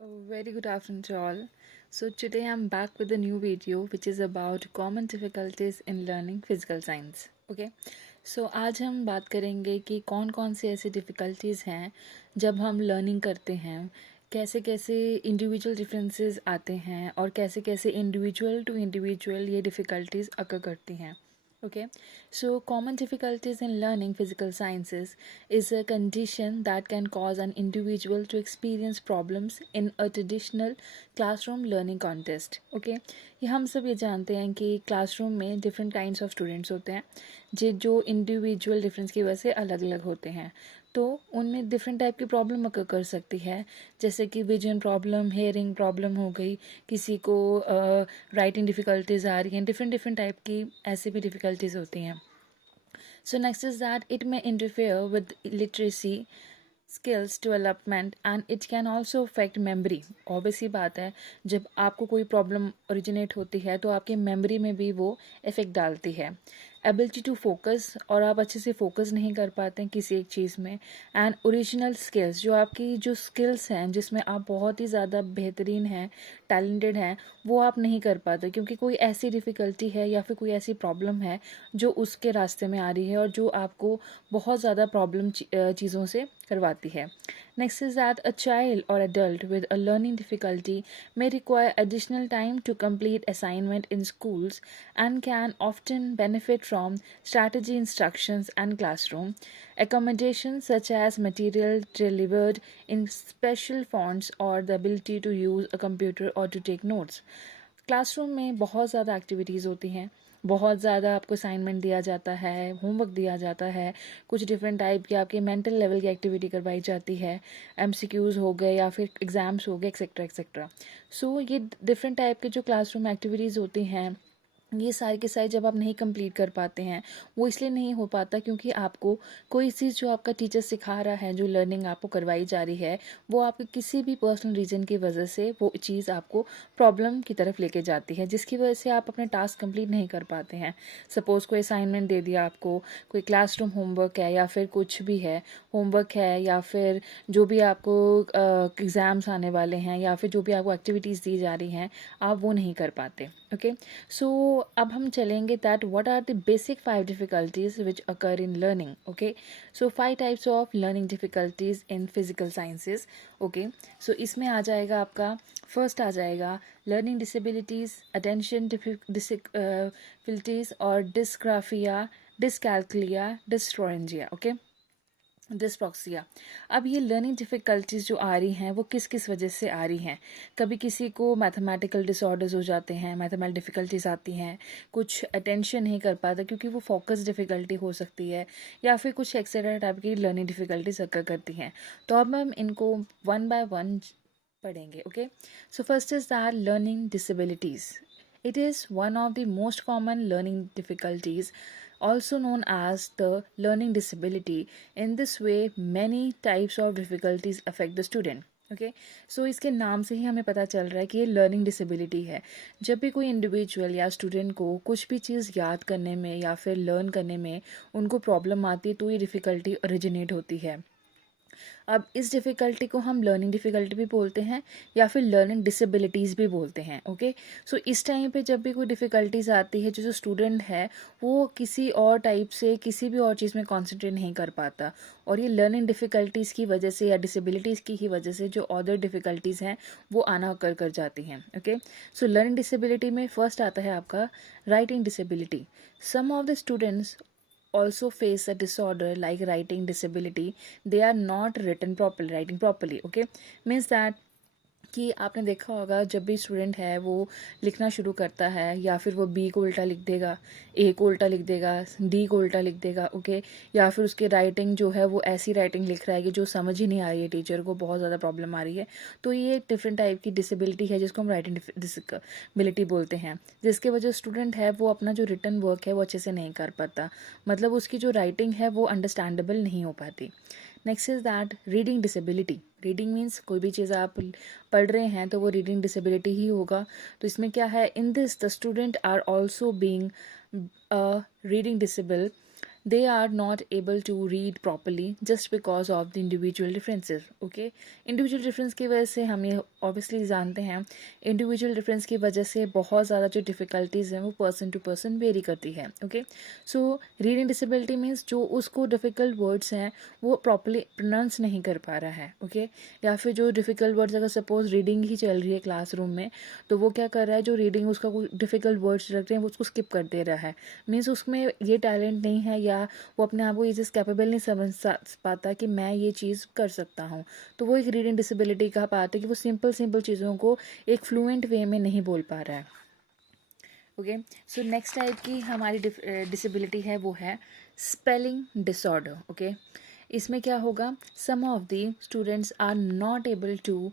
Very good afternoon to all. So today I'm back with a new video which is about common difficulties in learning physical science. Okay. So आज हम बात करेंगे कि कौन कौन से ऐसे डिफ़िकल्टीज़ हैं जब हम लर्निंग करते हैं, कैसे कैसे इंडिविजुअल डिफरेंसेस आते हैं और कैसे कैसे इंडिविजुअल टू इंडिविजुअल ये डिफ़िकल्टीज़ अकर करती हैं. Okay, so common difficulties in learning physical sciences is a condition that can cause an individual to experience problems in a traditional classroom learning context. Okay, ये हम सब ये जानते हैं कि क्लासरूम में डिफरेंट काइंड्स ऑफ स्टूडेंट्स होते हैं जो इंडिविजुअल डिफरेंस की वजह से अलग अलग होते हैं. तो उनमें डिफरेंट टाइप की प्रॉब्लम अकर कर सकती है, जैसे कि विजन प्रॉब्लम, हेयरिंग प्रॉब्लम हो गई, किसी को राइटिंग डिफ़िकल्टीज़ आ रही हैं, डिफरेंट डिफरेंट टाइप की ऐसी भी डिफ़िकल्टीज़ होती हैं. So next is that it may interfere with literacy skills development and it can also affect memory. Obviously बात है, जब आपको कोई प्रॉब्लम ओरिजिनेट होती है तो आपकी मेमोरी में भी वो इफ़ेक्ट डालती है. एबिलिटी टू फोकस, और आप अच्छे से फोकस नहीं कर पाते हैं किसी एक चीज़ में. एंड ओरिजिनल स्किल्स, जो आपकी जो स्किल्स हैं जिसमें आप बहुत ही ज़्यादा बेहतरीन हैं, टैलेंटेड हैं, वो आप नहीं कर पाते क्योंकि कोई ऐसी डिफ़िकल्टी है या फिर कोई ऐसी प्रॉब्लम है जो उसके रास्ते में आ रही है और जो आपको बहुत ज़्यादा प्रॉब्लम चीज़ों से करवाती है. Next is that a child or adult with a learning difficulty may require additional time to complete assignment in schools and can often benefit from strategy instructions and classroom accommodations such as material delivered in special fonts or the ability to use a computer or to take notes. Classroom में बहुत ज़्यादा activities होती हैं, बहुत ज़्यादा आपको assignment दिया जाता है, होमवर्क दिया जाता है, कुछ डिफरेंट टाइप की आपके मेंटल लेवल की एक्टिविटी करवाई जाती है, एमसीक्यूज़ हो गए या फिर एग्ज़ाम्स हो गए, एक्सेट्रा एक्सेट्रा. सो ये डिफरेंट टाइप के जो क्लासरूम एक्टिविटीज़ होती हैं, ये सारे के सारे जब आप नहीं कंप्लीट कर पाते हैं, वो इसलिए नहीं हो पाता क्योंकि आपको कोई चीज़ जो आपका टीचर सिखा रहा है, जो लर्निंग आपको करवाई जा रही है, वो आपके किसी भी पर्सनल रीज़न की वजह से वो चीज़ आपको प्रॉब्लम की तरफ लेके जाती है, जिसकी वजह से आप अपने टास्क कंप्लीट नहीं कर पाते हैं. सपोज़ कोई असाइनमेंट दे दिया आपको, कोई क्लासरूम होमवर्क है या फिर कुछ भी है, होमवर्क है या फिर जो भी आपको एग्ज़ाम्स आने वाले हैं या फिर जो भी आपको एक्टिविटीज़ दी जा रही हैं, आप वो नहीं कर पाते. ओके, सो अब हम चलेंगे that what are the basic 5 difficulties which occur in learning. Okay, so 5 types of learning difficulties in physical sciences. Okay, so इसमें आ जाएगा आपका, फर्स्ट आ जाएगा लर्निंग डिसेबिलिटीज़, अटेंशन डिफिकल्टीज और डिस्ग्राफिया, डिसकैल्कुलिया, डिस्ट्रोरेंजिया. Okay, dyspraxia. अब ये लर्निंग डिफ़िकल्टीज़ जो आ रही हैं वो किस किस वजह से आ रही हैं. कभी किसी को मैथमेटिकल डिसऑर्डर्स हो जाते हैं, मैथमेटिकल डिफ़िकल्टीज़ आती हैं, कुछ अटेंशन नहीं कर पाता क्योंकि वो फोकस डिफ़िकल्टी हो सकती है, या फिर कुछ एक्सेट्रा टाइप की लर्निंग डिफ़िकल्टीज अकर करती हैं. तो अब हम इनको वन बाय वन पढ़ेंगे. Okay, so first is that learning disabilities. It is one of the most common learning difficulties, also known as the learning disability. In this way, many types of difficulties affect the student. Okay, so इसके नाम से ही हमें पता चल रहा है कि ये लर्निंग डिसेबिलिटी है. जब भी कोई इंडिविजुअल या स्टूडेंट को कुछ भी चीज़ याद करने में या फिर लर्न करने में उनको प्रॉब्लम आती है तो ये डिफ़िकल्टी ओरिजिनेट होती है. अब इस डिफ़िकल्टी को हम लर्निंग डिफ़िकल्टी भी बोलते हैं या फिर लर्निंग डिसेबिलिटीज़ भी बोलते हैं. ओके, सो इस टाइम पे जब भी कोई डिफ़िकल्टीज़ आती है, जो स्टूडेंट है वो किसी और टाइप से किसी भी और चीज़ में कॉन्सेंट्रेट नहीं कर पाता, और ये लर्निंग डिफ़िकल्टीज़ की वजह से या डिसेबिलिटीज़ की ही वजह से जो अदर डिफ़िकल्टीज़ हैं वो आना कर कर जाती हैं. ओके, सो लर्निंग डिसेबिलिटी में फर्स्ट आता है आपका writing disability. Some of the students also face a disorder like writing disability. They are not writing properly. Okay, means that कि आपने देखा होगा जब भी स्टूडेंट है वो लिखना शुरू करता है, या फिर वो बी को उल्टा लिख देगा, ए को उल्टा लिख देगा, डी को उल्टा लिख देगा. ओके, या फिर उसकी राइटिंग जो है वो ऐसी राइटिंग लिख रहा है कि जो समझ ही नहीं आ रही है, टीचर को बहुत ज़्यादा प्रॉब्लम आ रही है. तो ये डिफरेंट टाइप की डिसेबिलिटी है जिसको हम राइटिंग डिसेबिलिटी बोलते हैं, जिसके वजह स्टूडेंट है वो अपना जो रिटन वर्क है वो अच्छे से नहीं कर पाता, मतलब उसकी जो राइटिंग है वो अंडरस्टैंडेबल नहीं हो पाती. Next is that reading disability. Reading means कोई भी चीज़ आप पढ़ रहे हैं तो वो रीडिंग डिसेबिलिटी ही होगा. तो इसमें क्या है, in this the student are also being reading disable. they are not able to read properly just because of the individual differences. Okay, individual difference की वजह से हम ये ऑब्वियसली जानते हैं, इंडिविजुअल डिफरेंस की वजह से बहुत ज़्यादा जो डिफ़िकल्टीज़ हैं वो पर्सन टू पर्सन वेरी करती है. Okay, so reading disability means जो उसको डिफ़िकल्ट वर्ड्स हैं वो प्रॉपरली प्रोनाउंस नहीं कर पा रहा है. ओके, या फिर जो डिफ़िकल्ट वर्ड्स, अगर सपोज रीडिंग ही चल रही है क्लासरूम में, तो वो क्या कर रहा है, जो रीडिंग उसका कुछ डिफ़िकल्ट वर्ड्स रख रहे हैं वो उसको स्किप कर दे रहा है. मीन्स उसमें ये टैलेंट नहीं है, या वो अपने आप को ये चीज़ कैपेबल नहीं समझ पाता कि मैं ये चीज़ कर सकता हूँ. तो वो एक रीडिंग डिसेबिलिटी का पार्ट है कि वो सिंपल सिंपल चीज़ों को एक फ्लुएंट वे में नहीं बोल पा रहा है. ओके, सो नेक्स्ट टाइप की हमारी डिसेबिलिटी है वो है स्पेलिंग डिसऑर्डर. ओके, इसमें क्या होगा, some of the students are not able to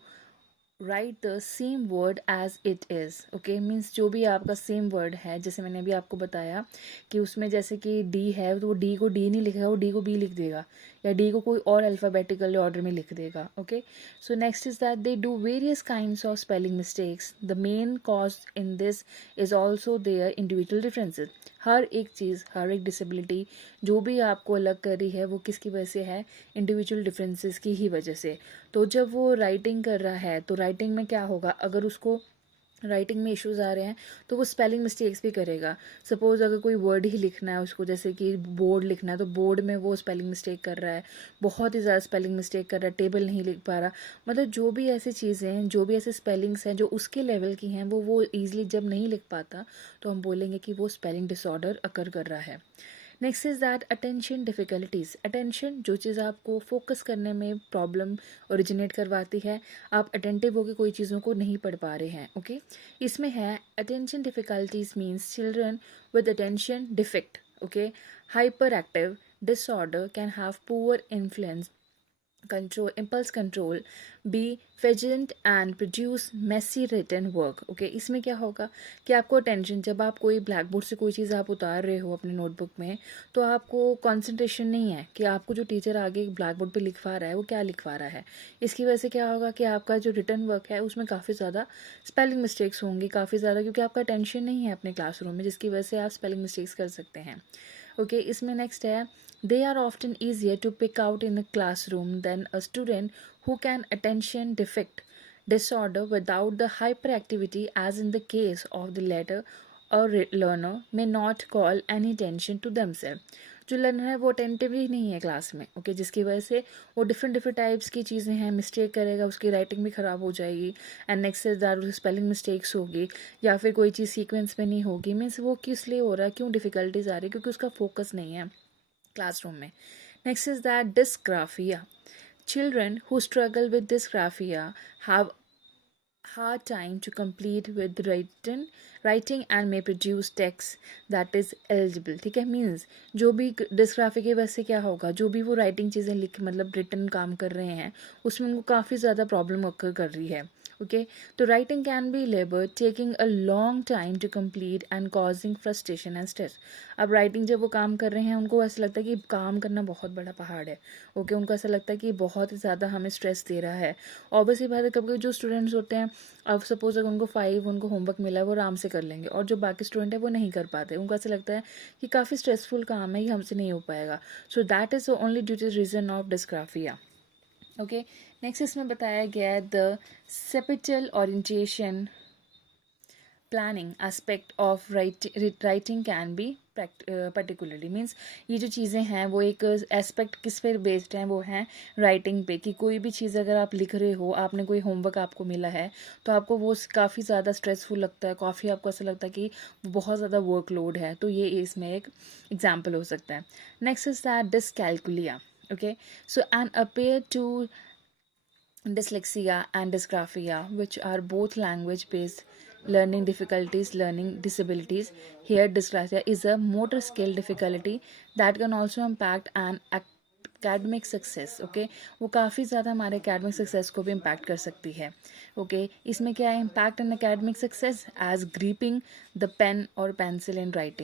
write the same word as it is. Okay, means जो भी आपका सेम वर्ड है, जैसे मैंने अभी आपको बताया कि उसमें जैसे कि डी है तो वो डी को डी नहीं लिखेगा, वो डी को बी लिख देगा, या डी को कोई और अल्फ़ाबेटिकल ऑर्डर में लिख देगा. Okay, so next is that they do various kinds of spelling mistakes. The main cause in this is also their individual differences. हर एक चीज़, हर एक डिसेबिलिटी जो भी आपको अलग कर रही है वो किसकी वजह से है, इंडिविजुअल डिफरेंसेस की ही वजह से. तो जब वो राइटिंग कर रहा है तो राइटिंग में क्या होगा, अगर उसको राइटिंग में इश्यूज़ आ रहे हैं तो वो स्पेलिंग मिस्टेक्स भी करेगा. सपोज़ अगर कोई वर्ड ही लिखना है उसको, जैसे कि बोर्ड लिखना है, तो बोर्ड में वो स्पेलिंग मिस्टेक कर रहा है, बहुत ही ज़्यादा स्पेलिंग मिस्टेक कर रहा है, टेबल नहीं लिख पा रहा. मतलब जो भी ऐसी चीज़ें हैं, जो भी ऐसे स्पेलिंग्स हैं जो उसके लेवल की हैं, वो ईजिली जब नहीं लिख पाता तो हम बोलेंगे कि वो स्पेलिंग डिसऑर्डर अकर कर रहा है. Next is that attention difficulties. Attention, जो चीज़ आपको फोकस करने में प्रॉब्लम ओरिजिनेट करवाती है, आप अटेंटिव होकर कोई चीज़ों को नहीं पढ़ पा रहे हैं. ओके, इसमें है attention difficulties means children with attention defect. Okay, hyper active disorder can have poor influence control, impulse control, be vigilant and produce messy written work. Okay, इसमें क्या होगा कि आपको अटेंशन, जब आप कोई ब्लैक बोर्ड से कोई चीज़ आप उतार रहे हो अपने नोटबुक में, तो आपको कंसंट्रेशन नहीं है कि आपको जो टीचर आगे ब्लैक बोर्ड पे लिखवा रहा है वो क्या लिखवा रहा है. इसकी वजह से क्या होगा कि आपका जो रिटर्न वर्क है उसमें काफ़ी ज़्यादा स्पेलिंग मिस्टेक्स होंगी, काफ़ी ज़्यादा, क्योंकि आपका अटेंशन नहीं है अपने क्लासरूम में, जिसकी वजह से आप स्पेलिंग मिस्टेक्स कर सकते हैं. ओके, इसमें नेक्स्ट है they are often easier to pick out in a classroom than a student who can attention defect disorder without the hyperactivity, as in the case of the latter or learner may not call any attention to themselves. जो learner है वो attentive ही नहीं है class में. Okay, जिसकी वजह से वो डिफरेंट टाइप्स की चीज़ें हैं, मिस्टेक करेगा, उसकी राइटिंग भी ख़राब हो जाएगी, and next is that spelling mistakes होगी, या फिर कोई चीज़ सीक्वेंस में नहीं होगी. मीन्स वो किस लिए हो रहा है, क्यों डिफ़िकल्टीज आ रही है, क्योंकि उसका फोकस नहीं है क्लासरूम में. Next is that dysgraphia. Children who struggle with dysgraphia have hard time to complete with writing and may produce text that is eligible. ठीक है, मीन्स जो भी डिस्ग्राफी की वजह से क्या होगा, जो भी वो राइटिंग चीज़ें लिख मतलब रिटर्न काम कर रहे हैं उसमें उनको काफ़ी ज़्यादा प्रॉब्लम अक्कर कर रही है. ओके, तो writing can be labour taking a long time to complete and causing frustration and stress. अब राइटिंग जब वो काम कर रहे हैं उनको ऐसा लगता है कि काम करना बहुत बड़ा पहाड़ है. ओके, उनको ऐसा लगता है कि बहुत ही ज़्यादा हमें स्ट्रेस दे रहा है. ऑब्वियसली बात है, कभी कभी जो स्टूडेंट्स होते हैं, अब सपोज अगर उनको होमवर्क मिला है वो आराम से कर लेंगे, और जो बाकी स्टूडेंट है वो नहीं कर पाते, उनको ऐसा लगता है कि काफ़ी स्ट्रेसफुल काम है, ये हमसे नहीं हो पाएगा. So that is only due to reason of dysgraphia. Okay, next इसमें बताया गया है the spatial orientation planning aspect of writing can be particularly. Means ये जो चीज़ें हैं वो एक एस्पेक्ट किस पे बेस्ड हैं, वो हैं राइटिंग पे, कि कोई भी चीज़ अगर आप लिख रहे हो, आपने कोई होमवर्क आपको मिला है, तो आपको वो काफ़ी ज़्यादा स्ट्रेसफुल लगता है, काफ़ी आपको ऐसा लगता है कि बहुत ज़्यादा वर्कलोड है, तो ये इसमें एक एग्जाम्पल हो सकता है. Next is that dyscalculia. Okay, so an appear to dyslexia and dysgraphia, which are both language-based learning difficulties, learning disabilities. Here, dysgraphia is a motor skill difficulty that can also impact an academic success. Okay, वो काफ़ी ज़्यादा हमारे academic success को भी impact कर सकती है. Okay, इसमें क्या है, impact on academic success as gripping the pen or pencil in writing.